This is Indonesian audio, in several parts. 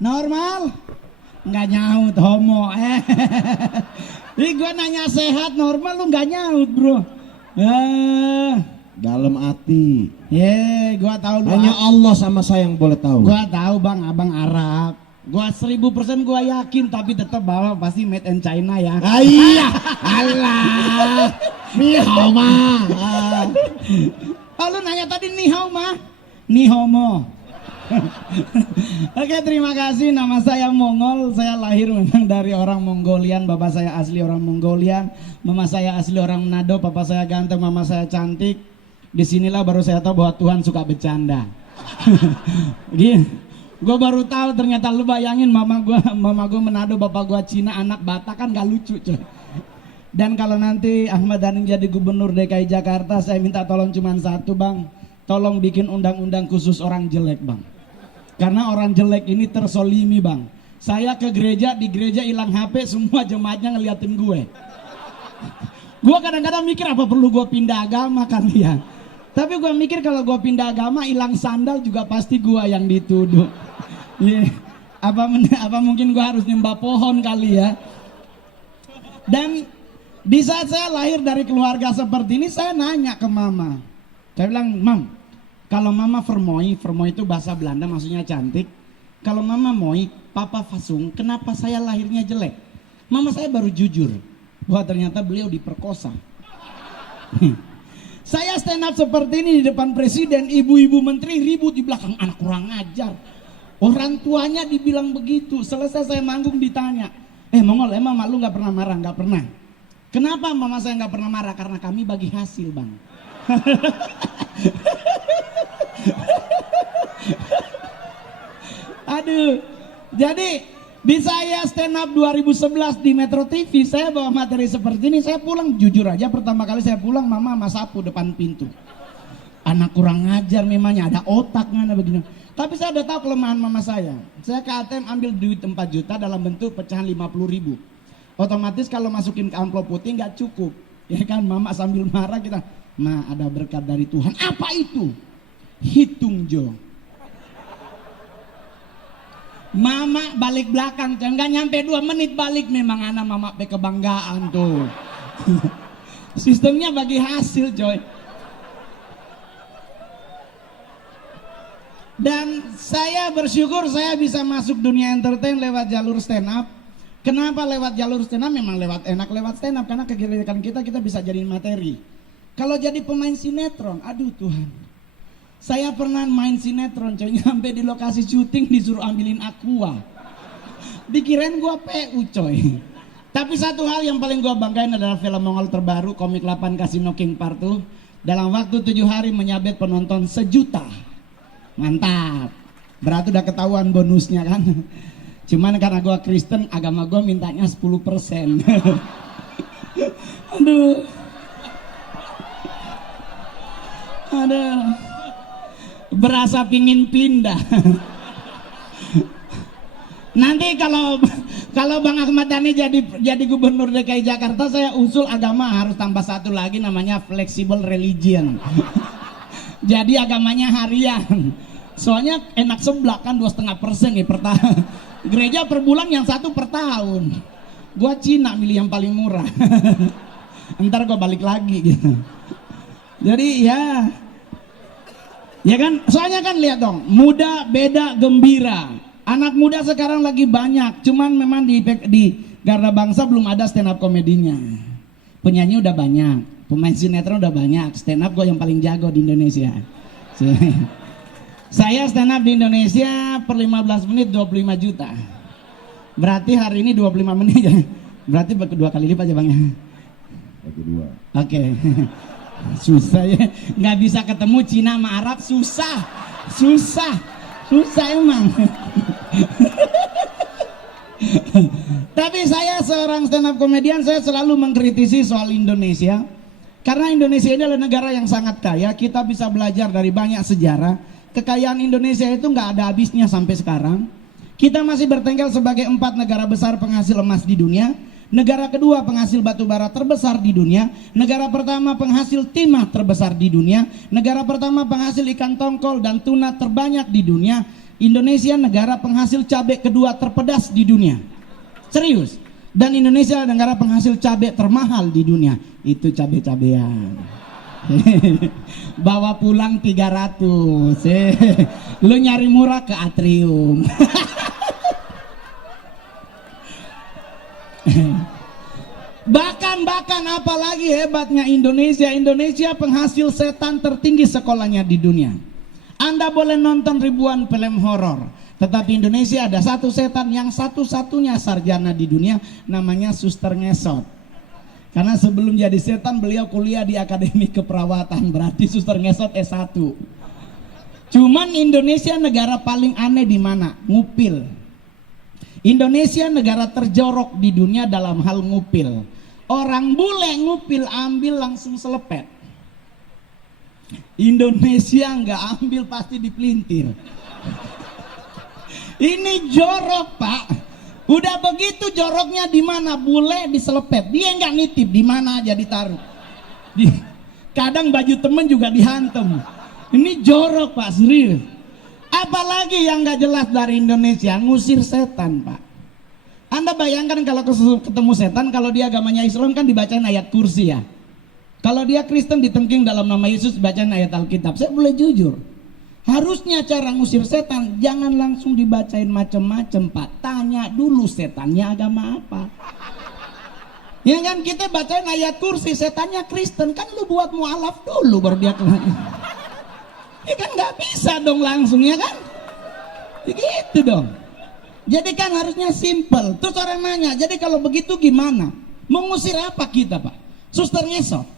Normal? Nggak nyaut homo. Ih, gua nanya sehat normal lu nggak nyaut bro. Dalam hati. Gua tahu lu. Hanya Allah sama saya yang boleh tahu. Gua tahu bang, abang Arab. Gua 1000% gua yakin, tapi tetap bahwa pasti made in China ya. Iya, Allah. Ni hao ma. Oh, lu nanya tadi ni hao ma? Ni homo. Oke, terima kasih. Nama saya Mongol. Saya lahir memang dari orang Mongolian. Bapak saya asli orang Mongolian. Mama saya asli orang Manado. Papa saya ganteng, mama saya cantik. Disinilah baru saya tahu bahwa Tuhan suka bercanda. Gue baru tahu ternyata. Lu bayangin mama gue Manado, bapak gue Cina, anak Batak, kan gak lucu coy. Dan kalau nanti Ahmad Dhani jadi gubernur DKI Jakarta, saya minta tolong cuman satu bang, tolong bikin undang-undang khusus orang jelek bang. Karena orang jelek ini tersolimi bang. Saya ke gereja, di gereja hilang HP, semua jemaatnya ngeliatin gue. Gue kadang-kadang mikir apa perlu gue pindah agama kali ya. Tapi gue mikir kalau gue pindah agama, hilang sandal juga pasti gue yang dituduh. Apa mungkin gue harus nyembah pohon kali ya. Dan di saat saya lahir dari keluarga seperti ini, saya nanya ke mama. Saya bilang, Mam, kalau mama vermooi itu bahasa Belanda maksudnya cantik. Kalau mama moi, papa fasung, kenapa saya lahirnya jelek? Mama saya baru jujur bahwa ternyata beliau diperkosa. Saya stand up seperti ini di depan presiden, ibu-ibu menteri ribut di belakang, anak kurang ajar. Orang tuanya dibilang begitu. Selesai saya manggung ditanya, Mongol emang malu gak pernah marah? Gak pernah. Kenapa mama saya gak pernah marah? Karena kami bagi hasil bang. Aduh, jadi di saya stand up 2011 di Metro TV, saya bawa materi seperti ini. Saya pulang, jujur aja pertama kali saya pulang, mama sama sapu depan pintu. Anak kurang ngajar memangnya, ada otaknya, ada begini. Tapi saya udah tahu kelemahan mama saya. Saya ke ATM ambil duit 4 juta dalam bentuk pecahan 50.000. Otomatis kalau masukin ke amplop putih nggak cukup. Ya kan, mama sambil marah kita, Ma, ada berkat dari Tuhan. Apa itu? Hitung Jo. Mama balik belakang, nggak nyampe 2 menit balik, memang anak mama kebanggaan tuh. Sistemnya bagi hasil coy. Dan saya bersyukur saya bisa masuk dunia entertain lewat jalur stand up. Kenapa lewat jalur stand up? Memang enak lewat stand up, karena kegiatan kita bisa jadiin materi. Kalau jadi pemain sinetron, aduh Tuhan. Saya pernah main sinetron coy, sampai di lokasi syuting disuruh ambilin aqua. Dikirain gua PU coy. Tapi satu hal yang paling gua banggain adalah film Mongol terbaru, Komik 8 Casino King Part 2. Dalam waktu 7 hari menyabet penonton 1 juta. Mantap. Berarti udah ketahuan bonusnya kan. Cuman karena gua Kristen, agama gua mintanya 10%. Aduh. Berasa pingin pindah. Nanti kalau Bang Ahmad Dhani jadi gubernur DKI Jakarta, saya usul agama harus tambah 1 lagi, namanya flexible religion. Jadi agamanya harian. Soalnya enak seblak kan 2,5% nih per tahun. Gereja per bulan yang 1 per tahun. Gua Cina milih yang paling murah. Ntar gua balik lagi gitu. Jadi ya kan, soalnya kan lihat dong, muda beda gembira. Anak muda sekarang lagi banyak, cuman memang di Garda Bangsa belum ada stand up komedinya. Penyanyi udah banyak, pemain sinetron udah banyak, stand up gue yang paling jago di Indonesia. Saya stand up di Indonesia per 15 menit 25 juta. Berarti hari ini 25 menit ya. Berarti 2 kali lipat ya Bang ya. Bagi 2. Oke. Susah ya, nggak bisa ketemu Cina sama Arab, susah emang. Tapi saya seorang stand up komedian, saya selalu mengkritisi soal Indonesia. Karena Indonesia ini adalah negara yang sangat kaya, kita bisa belajar dari banyak sejarah. Kekayaan Indonesia itu nggak ada habisnya sampai sekarang. Kita masih bertengger sebagai 4 negara besar penghasil emas di dunia. Negara kedua penghasil batu bara terbesar di dunia. Negara pertama penghasil timah terbesar di dunia. Negara pertama penghasil ikan tongkol dan tuna terbanyak di dunia. Indonesia negara penghasil cabai kedua terpedas di dunia. Serius. Dan Indonesia negara penghasil cabai termahal di dunia. Itu cabai-cabean. Bawa pulang 300. Lu nyari murah ke Atrium. Bahkan apalagi hebatnya Indonesia. Indonesia penghasil setan tertinggi sekolahnya di dunia. Anda boleh nonton ribuan film horor, tetapi Indonesia ada satu setan yang satu-satunya sarjana di dunia, namanya Suster Ngesot. Karena sebelum jadi setan beliau kuliah di Akademi Keperawatan, berarti Suster Ngesot S1. Cuman Indonesia negara paling aneh di mana? Ngupil. Indonesia negara terjorok di dunia dalam hal ngupil. Orang bule ngupil ambil langsung selepet. Indonesia nggak ambil pasti dipelintir. Ini jorok, Pak. Udah begitu joroknya di mana? Bule diselepet. Dia nggak nitip, di mana aja ditaruh. Kadang baju temen juga dihantem. Ini jorok, Pak, serius. Apalagi yang nggak jelas dari Indonesia, ngusir setan, Pak. Anda bayangkan kalau ketemu setan, kalau dia agamanya Islam kan dibacain ayat kursi ya. Kalau dia Kristen ditengking dalam nama Yesus dibacain ayat Alkitab. Saya boleh jujur, harusnya cara ngusir setan jangan langsung dibacain macem-macem, Pak. Tanya dulu setannya agama apa. Ya kan, kita bacain ayat kursi, setannya Kristen, kan lu buat mualaf dulu baru dia ya kan nggak bisa dong langsung, ya kan? Begitu dong. Jadi kan harusnya simple. Terus orang nanya, jadi kalau begitu gimana? Mengusir apa kita, Pak? Suster Ngesot.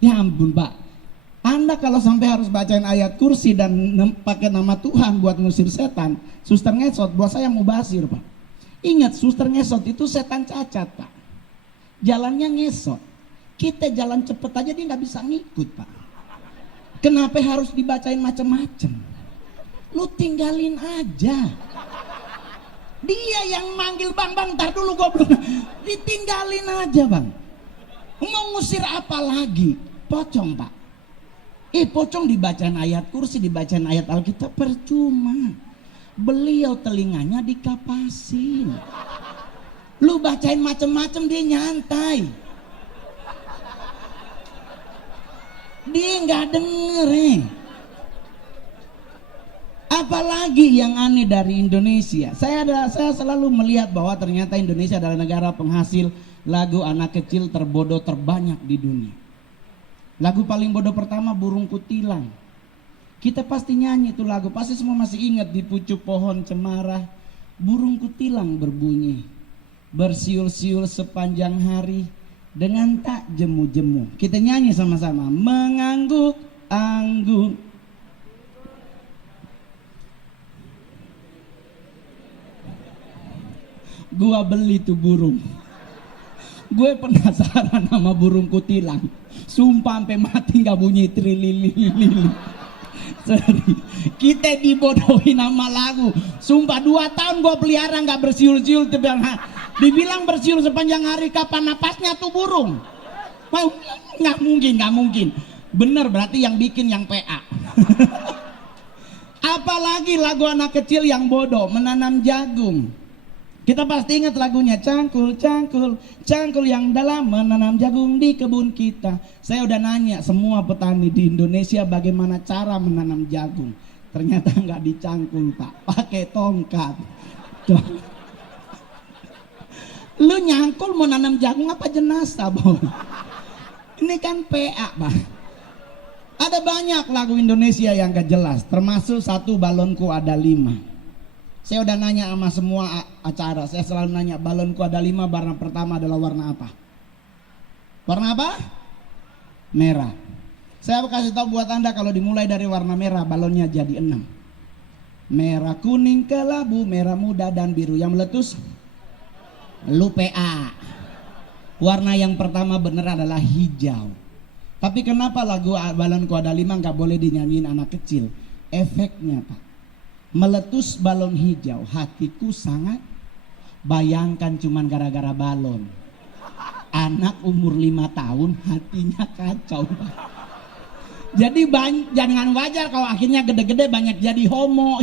Ya ampun, Pak. Anda kalau sampai harus bacain ayat kursi dan pakai nama Tuhan buat ngusir setan, Suster Ngesot buat saya mubazir, Pak. Ingat, Suster Ngesot itu setan cacat, Pak. Jalannya ngesot. Kita jalan cepet aja dia nggak bisa ngikut, Pak. Kenapa harus dibacain macem-macem? Lu tinggalin aja. Dia yang manggil, bang, tar dulu gua belum. Ditinggalin aja, bang. Mau ngusir apa lagi? Pocong, Pak. Pocong dibacain ayat kursi, dibacain ayat Alkitab, percuma. Beliau telinganya dikapasin. Lu bacain macem-macem dia nyantai. Dia nggak denger. Apalagi yang aneh dari Indonesia, saya selalu melihat bahwa ternyata Indonesia adalah negara penghasil lagu anak kecil terbodoh terbanyak di dunia. Lagu paling bodoh pertama Burung Kutilang. Kita pasti nyanyi itu lagu, pasti semua masih ingat. Di pucuk pohon cemara burung kutilang berbunyi, bersiul-siul sepanjang hari dengan tak jemu-jemu. Kita nyanyi sama-sama. Mengangguk-angguk. Gua beli tuh burung. Gue penasaran sama burung kutilang. Sumpah sampai mati nggak bunyi trilili. Kita dibodohin nama lagu. Sumpah 2 tahun gue pelihara nggak bersiul-siul. Dibilang bersiul sepanjang hari, kapan napasnya tuh burung? Nggak mungkin. Bener, berarti yang bikin yang PA. Apalagi lagu anak kecil yang bodoh, menanam jagung. Kita pasti ingat lagunya, cangkul, cangkul, cangkul yang dalam menanam jagung di kebun kita. Saya udah nanya semua petani di Indonesia bagaimana cara menanam jagung. Ternyata nggak dicangkul, Pak, pakai tongkat. Lu nyangkul mau nanam jagung apa jenazah, Boy? Ini kan PA, Pak. Ada banyak lagu Indonesia yang gak jelas, termasuk satu balonku ada 5. Saya udah nanya sama semua acara, saya selalu nanya, balonku ada 5, warna pertama adalah warna apa? Warna apa? Merah. Saya kasih tahu buat Anda, kalau dimulai dari warna merah, balonnya jadi 6. Merah, kuning, kelabu, merah muda, dan biru. Yang meletus, lu PA. Warna yang pertama bener adalah hijau. Tapi kenapa lagu balonku ada 5 gak boleh dinyanyiin anak kecil? Efeknya, Pak. Meletus balon hijau, hatiku sangat. Bayangkan cuman gara-gara balon. Anak umur 5 tahun hatinya kacau, Pak. Jadi jangan wajar kalau akhirnya gede-gede banyak jadi homo.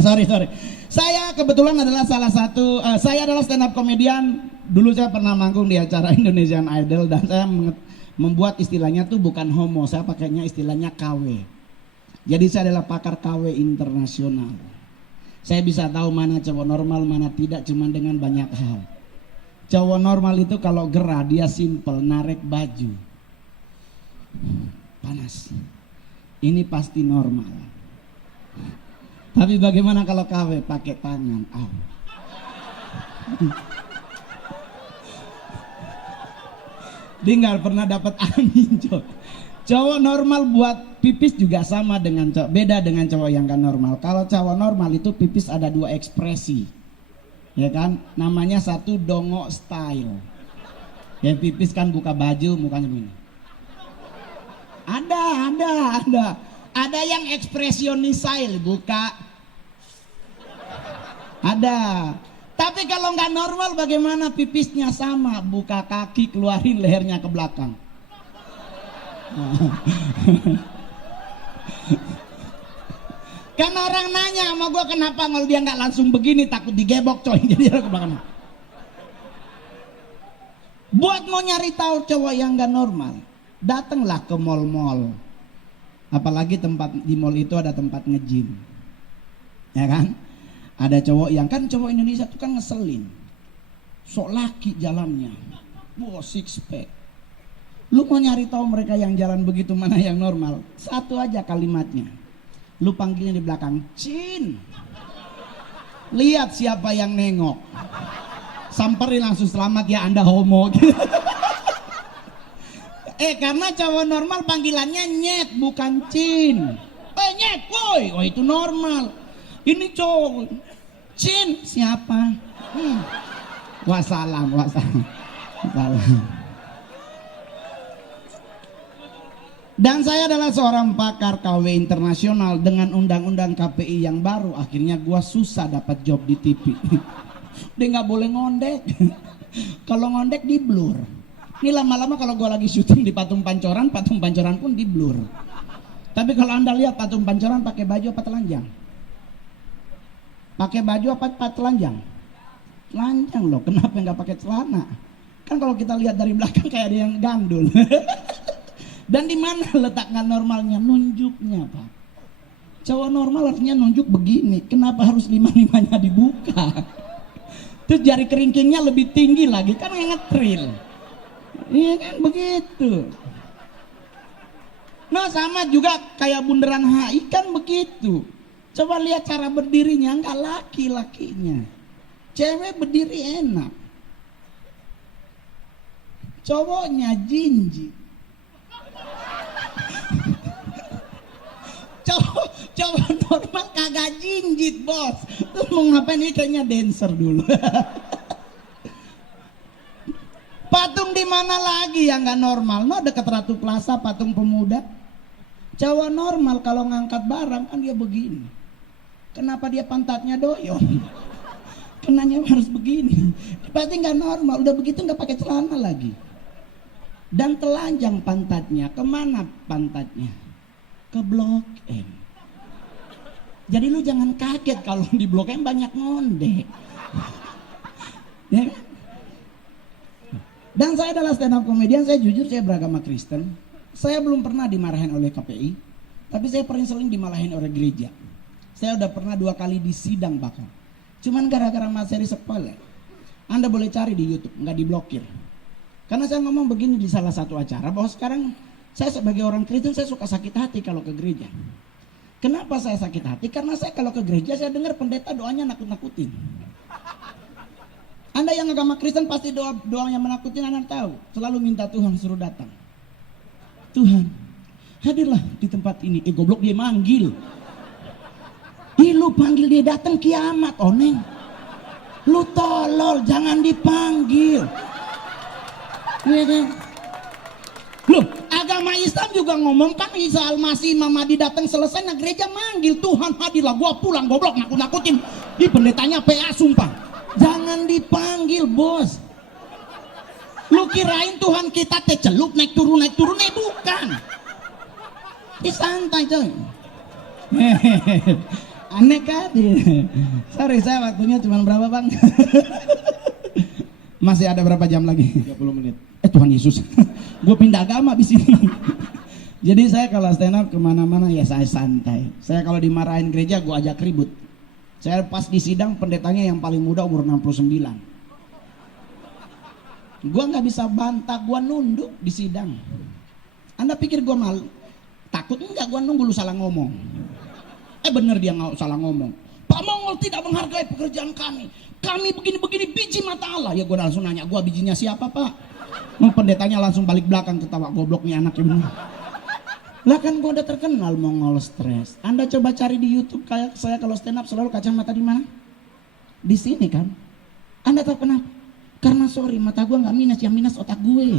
Sorry. Saya kebetulan adalah saya adalah stand up comedian. Dulu saya pernah manggung di acara Indonesian Idol dan saya membuat istilahnya tuh bukan homo, saya pakainya istilahnya KW. Jadi saya adalah pakar KW internasional. Saya bisa tahu mana cowok normal, mana tidak, cuma dengan banyak hal. Cowok normal itu kalau gerah dia simple, narik baju. Panas. Ini pasti normal. Tapi bagaimana kalau KW pakai tangan? Dia nggak pernah dapat angin, cowok normal buat pipis juga sama dengan cowok, beda dengan cowok yang gak normal. Kalau cowok normal itu pipis ada 2 ekspresi, ya kan? Namanya satu dongo style. Ya pipis kan buka baju mukanya begini. Ada yang ekspresionis style, buka. Ada. Tapi kalau nggak normal bagaimana pipisnya sama, buka kaki keluarin lehernya ke belakang. Kan orang nanya sama gue kenapa kalau dia nggak langsung begini, takut digebok coy, jadi ke belakang. Buat mau nyari tahu cowok yang nggak normal, datanglah ke mall-mall. Apalagi tempat di mall itu ada tempat nge-gym, ya kan? Ada cowok yang kan cowok Indonesia tuh kan ngeselin, sok laki jalannya, wow 6 pack. Lu mau nyari tahu mereka yang jalan begitu mana yang normal? Satu aja kalimatnya, lu panggilnya di belakang, Cin. Lihat siapa yang nengok, samperin langsung, selamat ya Anda homo. Karena cowok normal panggilannya nyet bukan cin. Nyet, woi, oh itu normal. Ini cowok, cin siapa? Wassalam. Dan saya adalah seorang pakar KW internasional dengan undang-undang KPI yang baru. Akhirnya gua susah dapat job di TV. Dia nggak boleh ngondek. Kalau ngondek di blur. Ini lama-lama kalau gue lagi syuting di Patung Pancoran pun di blur. Tapi kalau Anda lihat Patung Pancoran pakai baju apa telanjang? Pakai baju apa telanjang? Telanjang loh, kenapa nggak pakai celana? Kan kalau kita lihat dari belakang kayak ada yang gandul. Dan di mana letak nggak normalnya? Nunjuknya Pak. Cowok normal artinya nunjuk begini, kenapa harus 5-5-nya dibuka? Terus jari keringkingnya lebih tinggi lagi, kan ngetril. Iya kan begitu. Nah sama juga kayak bundaran HI kan begitu. Coba lihat cara berdirinya, enggak laki-lakinya. Cewek berdiri enak, cowoknya jinji. Cowok normal kagak jinjit bos. Terus mau ngapain, ini kayaknya dancer dulu. Patung di mana lagi yang nggak normal? No, dekat Ratu Plaza patung pemuda. Cowok normal kalau ngangkat barang kan dia begini. Kenapa dia pantatnya doyong? Kenanya harus begini. Pasti nggak normal. Udah begitu nggak pakai celana lagi. Dan telanjang pantatnya. Kemana pantatnya? Ke Blok M. Jadi lu jangan kaget kalau di Blok M banyak ngondek. Ya kan? Dan saya adalah stand up comedian, saya jujur saya beragama Kristen. Saya belum pernah dimarahin oleh KPI, tapi saya paling sering dimarahin oleh gereja. Saya udah pernah 2 kali disidang bahkan. Cuman gara-gara materi sepele. Anda boleh cari di YouTube, nggak diblokir. Karena saya ngomong begini di salah satu acara, bahwa sekarang saya sebagai orang Kristen saya suka sakit hati kalau ke gereja. Kenapa saya sakit hati? Karena saya kalau ke gereja saya dengar pendeta doanya nakut-nakutin. Anda yang agama Kristen pasti doanya menakutin, Anda tahu. Selalu minta Tuhan suruh datang. Tuhan, hadirlah di tempat ini. Goblok dia manggil. Lu panggil dia datang kiamat, oneng. Lu tolol, jangan dipanggil. Iya kan? Loh, agama Islam juga ngomong kan Isa Al-Masih Imam Mahdi datang selesai, nah gereja manggil Tuhan hadirlah, gua pulang goblok nakut-nakutin. Di pendetanya PA sumpah. Jangan dipanggil bos. Lu kirain Tuhan kita teh celup naik turun bukan. Santai coy. Aneh kan? Sorry, saya waktunya cuma berapa bang? Masih ada berapa jam lagi? 30 menit. Tuhan Yesus, gue pindah agama di sini. Jadi saya kalau stand up kemana-mana ya saya santai. Saya kalau dimarahin gereja gue ajak ribut. Saya pas di sidang pendetanya yang paling muda umur 69. Gue nggak bisa bantah, gue nunduk di sidang. Anda pikir gue malu? Takut enggak, gue nunggu lu salah ngomong. Bener dia nggak salah ngomong. Pak Mongol tidak menghargai pekerjaan kami. Kami begini-begini biji mata Allah. Ya gue langsung nanya, gue bijinya siapa pak? Pendetanya langsung balik belakang ketawa, goblok nih anaknya bener. Lah kan gue udah terkenal Mongol stres. Anda coba cari di YouTube kayak saya kalau stand up selalu kacamata di mana? Di sini kan. Anda tahu kenapa? Karena sorry mata gue nggak minus, yang minus otak gue.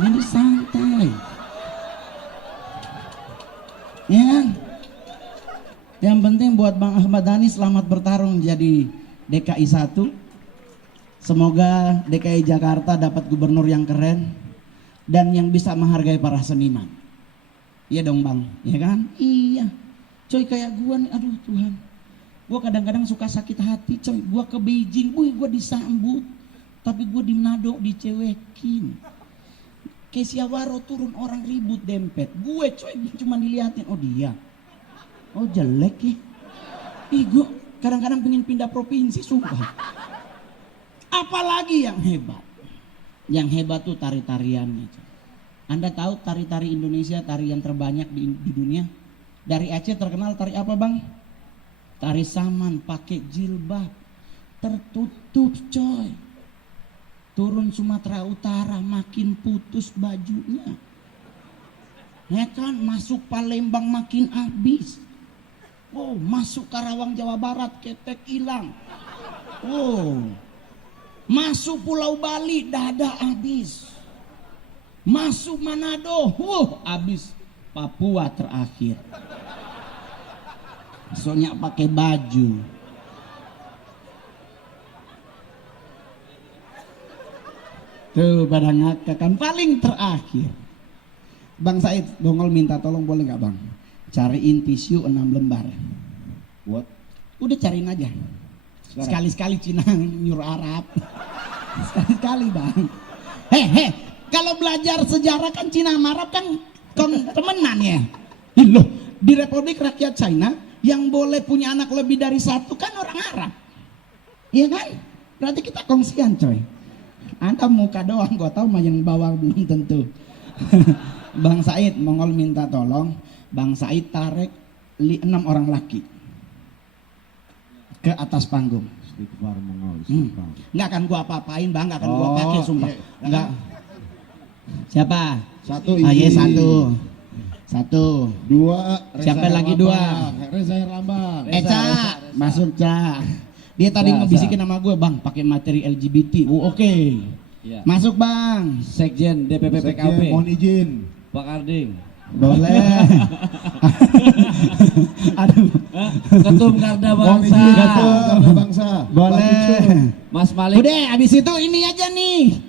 Jadi santai. Ya. Yang penting buat Bang Ahmad Dhani selamat bertarung jadi DKI 1. Semoga DKI Jakarta dapat gubernur yang keren dan yang bisa menghargai para seniman. Iya dong bang, ya kan? Iya. Coy kayak gua nih, aduh Tuhan. Gua kadang-kadang suka sakit hati coy. Gua ke Beijing, gua disambut. Tapi gua di Manado dicewekin. Kesiawaro turun orang ribut dempet. Gue coy cuma diliatin, oh dia. Oh jelek ya. Ih gua kadang-kadang pengen pindah provinsi sumpah. Apalagi yang hebat. Yang hebat tuh tari-tariannya. Anda tahu tari-tari Indonesia tari yang terbanyak di dunia? Dari Aceh terkenal tari apa bang? Tari saman pakai jilbab. Tertutup coy. Turun Sumatera Utara makin putus bajunya. Ya kan, masuk Palembang makin habis. Oh, masuk Karawang Jawa Barat ketek hilang. Oh. Masuk Pulau Bali dada habis. Masuk Manado, habis. Papua terakhir. Soalnya pakai baju. Tuh pada ngakak kan paling terakhir. Bang Said, Bongol minta tolong boleh nggak bang? Cariin tisu 6 lembar. What? Udah cariin aja. Sekali-sekali Cina nyuruh Arab. Sekali-sekali bang. Kalau belajar sejarah kan Cina sama Arab kan temenan ya. Loh, di Republik Rakyat China yang boleh punya anak lebih dari satu kan orang Arab. Iya kan? Berarti kita kongsian coy. Anda muka doang, gua tahu mah yang bawah belum tentu. Bang Said, Mongol minta tolong. Bang Said tarik 6 orang laki ke atas panggung. Nggak akan gua apa-apain bang, nggak akan gua pakai sumpah. Nggak. Siapa? Satu Iya ini. Satu. Dua. Siapa lagi dua? Reza Herlambang. Ca, masuk Ca. Dia tadi ngebisikin nama gue bang, pakai materi LGBT. Oke. Ya. Masuk bang. Sekjen DPP PKB. Mohon izin. Pak Karding. Boleh. Aduh. Ketum Garda Mohon Bangsa. izin Ketum Garda Bangsa. Boleh. Mas Malik. Udah, abis itu ini aja nih.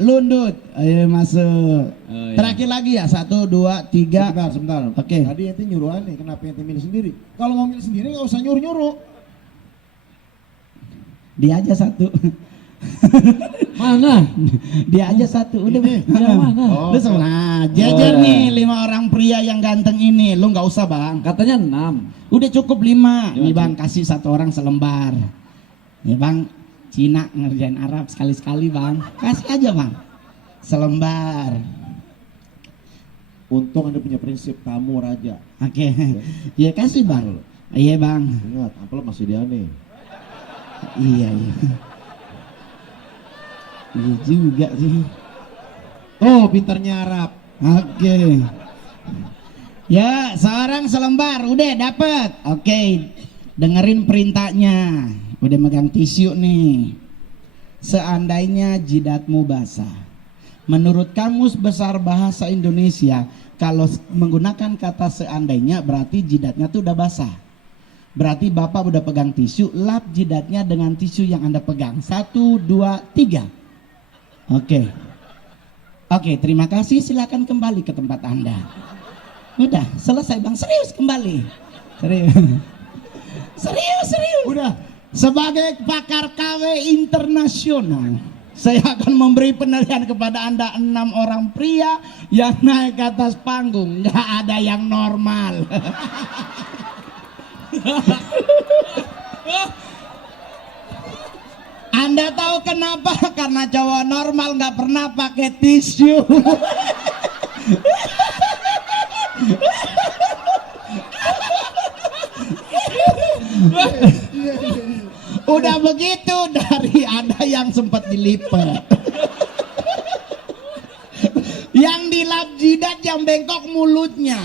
Lundut. Ayo masuk. Oh, iya. Terakhir lagi ya, 1, 2, 3. Sebentar. Oke. Tadi ente nyuruh aneh, kenapa ente milih sendiri? Kalau mau milih sendiri nggak usah nyuruh-nyuruh. Dia aja satu. Mana? Dia aja satu. Udah Ini. Yang mana? Lu sengaja jajar nih 5 orang pria yang ganteng ini. Lu nggak usah bang. Katanya 6. Udah cukup 5. Nih Iya, bang, kasih 1 orang selembar. Nih bang, Cina ngerjain Arab sekali-sekali bang. Kasih aja bang, selembar. Untung anda punya prinsip tamu raja. Oke. Ya kasih bang. Iya bang. Ingat, amplop masih di aneh. Iya. Iya juga sih. Oh, pintarnya Arab. Oke. Ya, seorang selembar udah dapet. Oke. Dengerin perintahnya. Udah megang tisu nih. Seandainya jidatmu basah. Menurut Kamus Besar Bahasa Indonesia, kalau menggunakan kata seandainya berarti jidatnya tuh udah basah. Berarti Bapak udah pegang tisu, lap jidatnya dengan tisu yang Anda pegang. 1, 2, 3. Oke. Oke, terima kasih. Silakan kembali ke tempat Anda. Udah, selesai bang. Serius kembali. Serius. Serius. Udah. Sebagai pakar KW internasional, saya akan memberi penilaian kepada Anda 6 orang pria yang naik ke atas panggung. Nggak ada yang normal. Anda tahu kenapa? Karena cowok normal nggak pernah pakai tisu. Udah begitu dari ada yang sempat dilipat. Yang dilap jidat, yang bengkok mulutnya.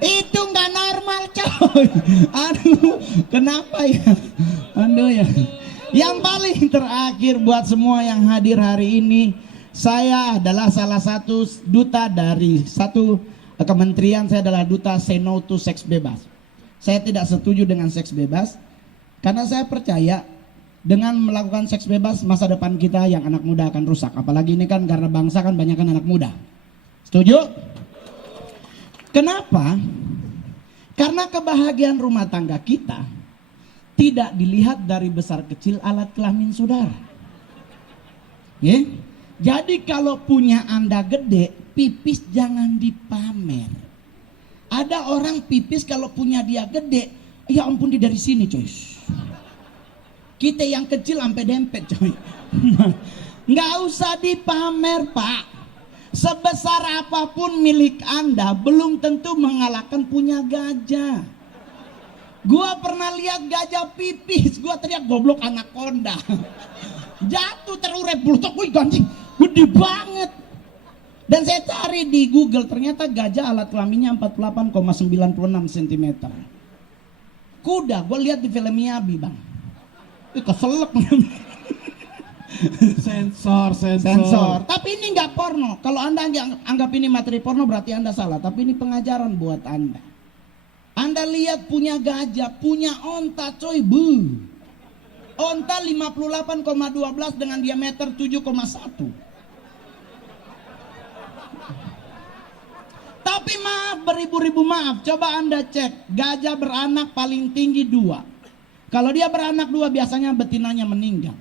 Itu nggak normal coy. Aduh, kenapa ya? Aduh ya. Yang paling terakhir buat semua yang hadir hari ini, saya adalah salah satu duta dari satu kementerian. Saya adalah duta Say No to Seks Bebas. Saya tidak setuju dengan seks bebas karena saya percaya dengan melakukan seks bebas masa depan kita yang anak muda akan rusak. Apalagi ini kan karena bangsa kan banyak kan anak muda. Setuju? Kenapa? Karena kebahagiaan rumah tangga kita tidak dilihat dari besar kecil alat kelamin saudara. Ya? Jadi kalau punya Anda gede, pipis jangan dipamer. Ada orang pipis kalau punya dia gede, ya ampun dia dari sini coy. Kita yang kecil sampai dempet coy. Nggak usah dipamer pak. Sebesar apapun milik Anda belum tentu mengalahkan punya gajah. Gua pernah lihat gajah pipis, gua teriak goblok anaconda. Jatuh terurai bulutok, wih anjing, gede banget. Dan saya cari di Google, ternyata gajah alat kelaminnya 48,96 cm. Kuda, gue lihat di film Miyabi bang. Keselak. Sensor. Tapi ini nggak porno. Kalau Anda anggap ini materi porno berarti Anda salah. Tapi ini pengajaran buat Anda. Anda lihat punya gajah, punya onta coy, bu. Onta 58,12 dengan diameter 7,1. Tapi maaf, beribu-ribu maaf. Coba Anda cek, gajah beranak paling tinggi 2. Kalau dia beranak 2 biasanya betinanya meninggal.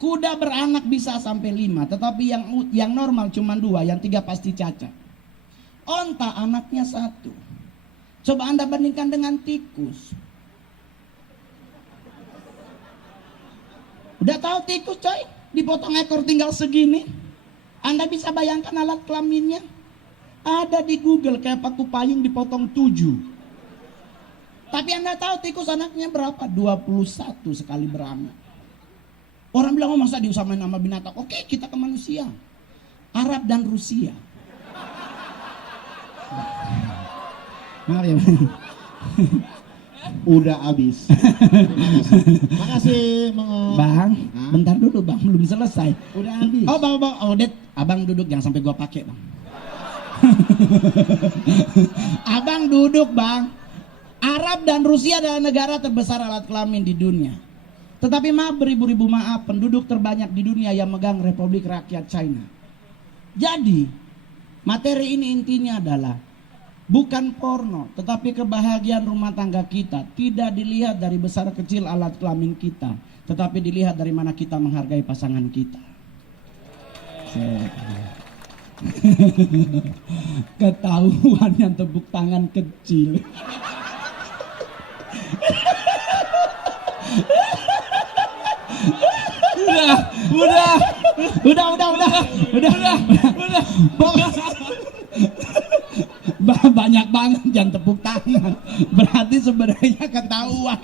Kuda beranak bisa sampai 5, tetapi yang normal cuma 2, yang 3 pasti cacat. Onta anaknya 1. Coba Anda bandingkan dengan tikus. Udah tahu tikus coy, dipotong ekor tinggal segini. Anda bisa bayangkan alat kelaminnya? Ada di Google kayak paku payung dipotong 7. Tapi Anda tahu tikus anaknya berapa? 21 sekali beranak. Orang bilang, oh masa diusamain sama binatang? Oke, kita ke manusia. Arab dan Rusia. Mari. Udah habis. Makasih Bang, bentar dulu bang, belum selesai. Udah habis. Oh bang, abang duduk, jangan sampai gua pakai bang. Abang duduk bang. Arab dan Rusia adalah negara terbesar alat kelamin di dunia. Tetapi maaf, beribu-ribu maaf, penduduk terbanyak di dunia yang megang Republik Rakyat China. Jadi materi ini intinya adalah bukan porno, tetapi kebahagiaan rumah tangga kita tidak dilihat dari besar kecil alat kelamin kita, tetapi dilihat dari mana kita menghargai pasangan kita. Ketahuan yang tepuk tangan kecil. Udah. Banyak banget yang tepuk tangan. Berarti sebenarnya ketahuan.